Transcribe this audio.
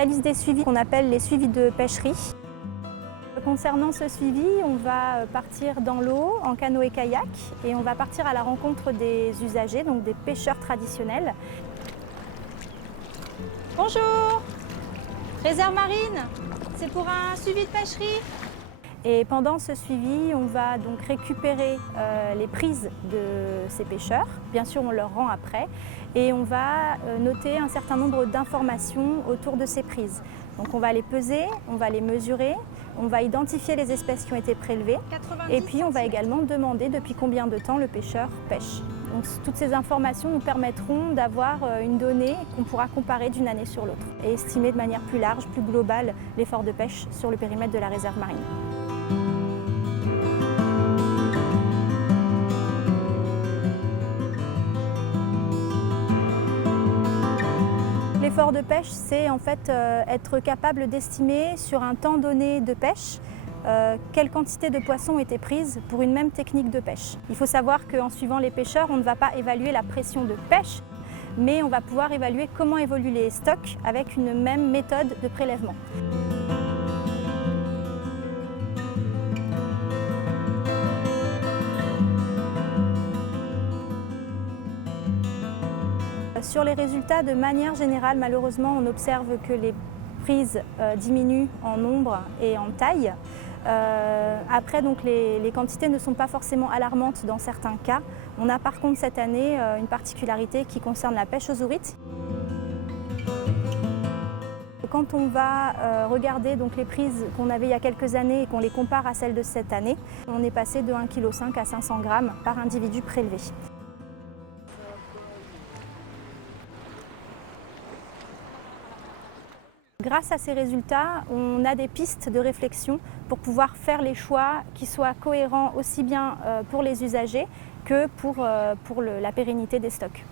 réalise des suivis qu'on appelle les suivis de pêcherie. Concernant ce suivi, on va partir dans l'eau en canoë-kayak et on va partir à la rencontre des usagers, donc des pêcheurs traditionnels. Bonjour, réserve marine, c'est pour un suivi de pêcherie. Et pendant ce suivi, on va donc récupérer les prises de ces pêcheurs. Bien sûr, on leur rend après. Et on va noter un certain nombre d'informations autour de ces prises. Donc on va les peser, on va les mesurer, on va identifier les espèces qui ont été prélevées. Et puis on va également demander depuis combien de temps le pêcheur pêche. Donc toutes ces informations nous permettront d'avoir une donnée qu'on pourra comparer d'une année sur l'autre et estimer de manière plus large, plus globale l'effort de pêche sur le périmètre de la réserve marine. L'effort de pêche, c'est en fait être capable d'estimer sur un temps donné de pêche quelle quantité de poissons ont été prises pour une même technique de pêche. Il faut savoir qu'en suivant les pêcheurs, on ne va pas évaluer la pression de pêche, mais on va pouvoir évaluer comment évoluent les stocks avec une même méthode de prélèvement. Sur les résultats, de manière générale, malheureusement, on observe que les prises diminuent en nombre et en taille. Après, donc, les quantités ne sont pas forcément alarmantes dans certains cas. On a par contre cette année une particularité qui concerne la pêche aux ourites. Quand on va regarder donc, les prises qu'on avait il y a quelques années et qu'on les compare à celles de cette année, on est passé de 1,5 kg à 500 g par individu prélevé. Grâce à ces résultats, on a des pistes de réflexion pour pouvoir faire les choix qui soient cohérents aussi bien pour les usagers que pour la pérennité des stocks.